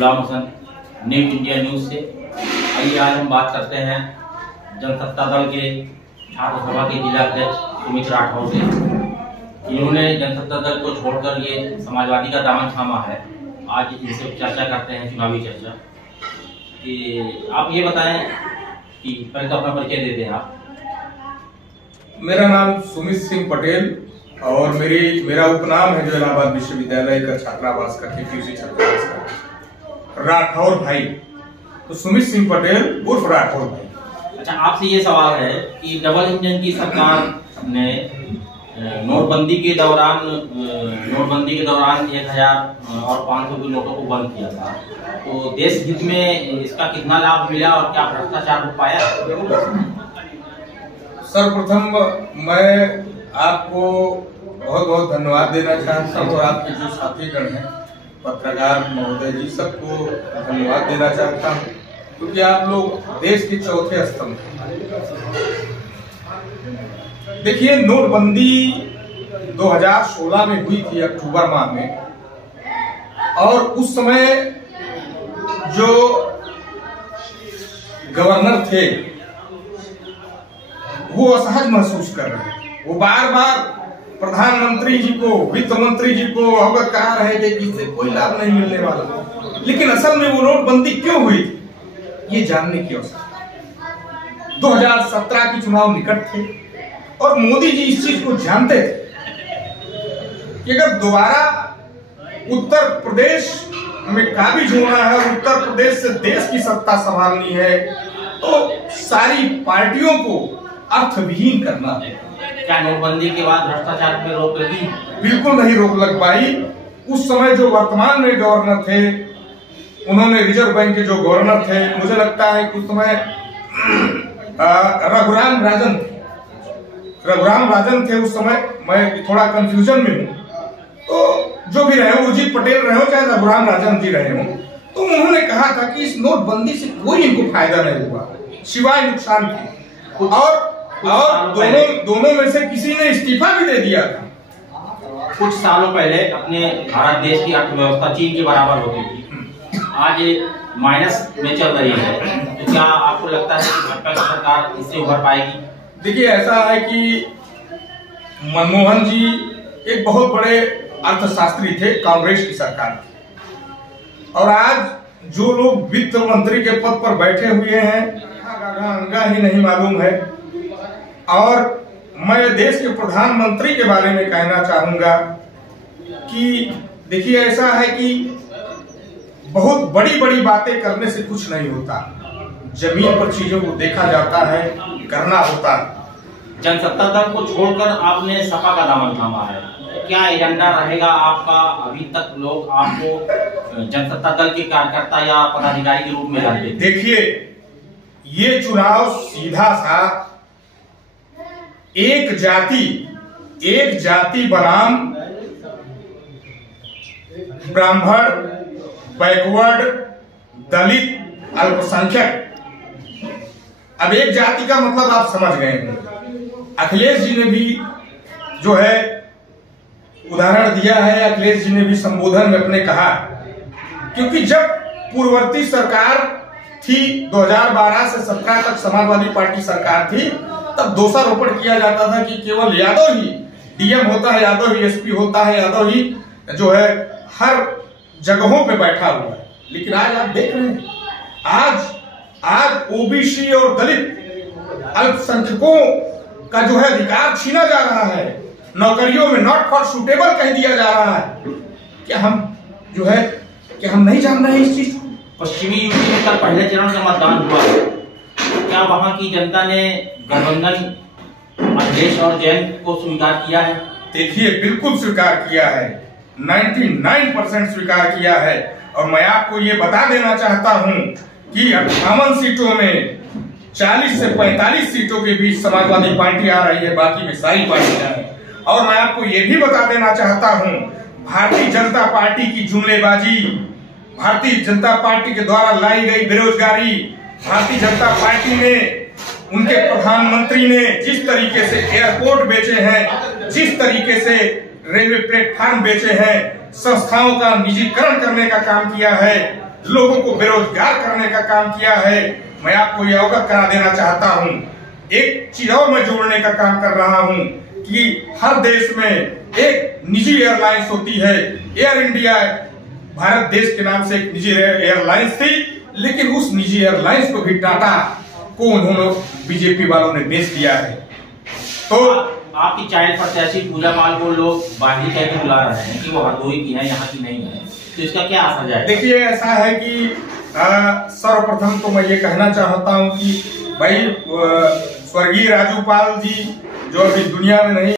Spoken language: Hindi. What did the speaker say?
Ghulam Hussain, new India news से। आइए आज हम बात करते हैं जनसत्ता दल के छात्र सभा के जिला अध्यक्ष सुमित राठौर से। इन्होंने जनसत्ता दल को छोड़कर ये समाजवादी का दामन थामा है। आज इनसे चर्चा करते हैं, चुनावी चर्चा। कि आप ये बताएं कि पहले तो अपना परिचय दे दें आप। मेरा नाम सुमित सिंह पटेल और मेरा उपनाम है जो इलाहाबाद विश्वविद्यालय का छात्रावास का TTUC छात्रावास का राठौर भाई। तो सुमित सिंह पटेल उर्फ राठौर भाई। अच्छा, आपसे ये सवाल है कि डबल इंजन की सरकार ने नोटबंदी के दौरान 1000 और 500 के नोटों को बंद किया था, तो देश हित में इसका कितना लाभ मिला और क्या भ्रष्टाचार हो पाया? सर्वप्रथम मैं आपको बहुत बहुत धन्यवाद देना चाहता हूँ और आपके जो साथीगण हैं, पत्रकार महोदय जी, सबको धन्यवाद देना चाहता हूँ, क्योंकि आप लोग देश के चौथे स्तंभ हैं। देखिए, नोटबंदी 2016 में हुई थी अक्टूबर माह में, और उस समय जो गवर्नर थे वो असहज महसूस कर रहे थे। वो बार बार प्रधानमंत्री जी को, वित्त मंत्री जी को अवगत करा रहे थे कि इससे कोई लाभ नहीं मिलने वाला, लेकिन असल में वो नोटबंदी क्यों हुई थी ये जानने की आवश्यकता। 2017 की चुनाव निकट थे और मोदी जी इस चीज को जानते थे कि अगर दोबारा उत्तर प्रदेश में काबिज होना है, उत्तर प्रदेश से देश की सत्ता संभालनी है, तो सारी पार्टियों को अर्थविहीन करना है। क्या नोटबंदी के बाद भ्रष्टाचार पे रोक लगी? बिल्कुल नहीं रोक लग पाई। उस समय जो वर्तमान में गवर्नर थे, उन्होंने रिजर्व बैंक के जो गवर्नर थे, मुझे लगता है कि उस समय रघुराम राजन थे उस समय। मैं थोड़ा कंफ्यूजन में हूँ, तो जो भी रहे, उर्जित पटेल रहे हो चाहे रघुराम राजन जी रहे हो, तो उन्होंने कहा था कि इस नोटबंदी से कोई इनको फायदा नहीं हुआ सिवाय नुकसान के। और दोनों में से किसी ने इस्तीफा भी दे दिया था। कुछ सालों पहले अपने भारत देश की अर्थव्यवस्था चीन के बराबर होती थी, आज माइनस में चल रही है। तो क्या आपको लगता है कि भाजपा की सरकार इससे उभर पाएगी? देखिए, ऐसा है कि मनमोहन जी एक बहुत बड़े अर्थशास्त्री थे, कांग्रेस की सरकार थी, और आज जो लोग वित्त मंत्री के पद पर बैठे हुए हैं, अंगा ही नहीं मालूम है। और मैं देश के प्रधानमंत्री के बारे में कहना चाहूंगा कि देखिए, ऐसा है कि बहुत बड़ी बड़ी बातें करने से कुछ नहीं होता, जमीन पर चीजों को देखा जाता है, करना होता है। जनसत्ता दल को छोड़कर आपने सपा का दामन थामा है, क्या एजेंडा रहेगा आपका? अभी तक लोग आपको जनसत्ता दल के कार्यकर्ता या पदाधिकारी के रूप में जानते हैं। देखिए, ये चुनाव सीधा सा एक जाति बनाम ब्राह्मण, बैकवर्ड, दलित, अल्पसंख्यक। अब एक जाति का मतलब आप समझ गए हैं। अखिलेश जी ने भी जो है उदाहरण दिया है, अखिलेश जी ने भी संबोधन में अपने कहा, क्योंकि जब पूर्ववर्ती सरकार थी 2012 से 17 तक समाजवादी पार्टी सरकार थी, तब दोषारोपण किया जाता था कि केवल यादव ही DM होता है, यादव ही SP होता है, यादव ही जो है हर जगहों पे बैठा हुआ है। लेकिन आज आप देख रहे हैं, आज OBC और दलित अल्पसंख्यकों का जो है अधिकार छीना जा रहा है, नौकरियों में नॉट फॉर सुटेबल कह दिया जा रहा है। क्या हम नहीं जान रहे हैं इस चीज को? पश्चिमी यूपी में कल पहले चरण का मतदान हुआ, क्या वहां की जनता ने गठबंधन अखिलेश और जैन को स्वीकार किया है? देखिए, बिल्कुल स्वीकार किया है, 99% स्वीकार किया है। और मैं आपको ये बता देना चाहता हूं कि 58 सीटों में 40 से 45 सीटों के बीच समाजवादी पार्टी आ रही है, बाकी में सारी पार्टियां हैं। और मैं आपको ये भी बता देना चाहता हूं, भारतीय जनता पार्टी की जुमलेबाजी, भारतीय जनता पार्टी के द्वारा लाई गई बेरोजगारी, भारतीय जनता पार्टी ने, उनके प्रधानमंत्री ने जिस तरीके से एयरपोर्ट बेचे हैं, जिस तरीके से रेलवे प्लेटफार्म बेचे हैं, संस्थाओं का निजीकरण करने का काम किया है, लोगों को बेरोजगार करने का काम किया है। मैं आपको यह अवगत करा देना चाहता हूं, एक चीज और मैं जोड़ने का काम कर रहा हूं कि हर देश में एक निजी एयरलाइंस होती है। एयर इंडिया भारत देश के नाम से एक निजी एयरलाइंस थी, लेकिन उस निजी एयरलाइंस को भी टाटा को उन्होंने बीजेपी वालों ने बेच दिया है। तो आपकी चाइल्ड प्रत्याशी पूजा पाल को लोग बाहरी कह के बुला रहे हैं कि वो हरदोई की है, यहाँ की नहीं है, तो इसका क्या असर जाएगा? देखिए, ऐसा है कि सर्वप्रथम तो मैं ये कहना चाहता हूं कि भाई स्वर्गीय राजू पाल जी जो अभी दुनिया में नहीं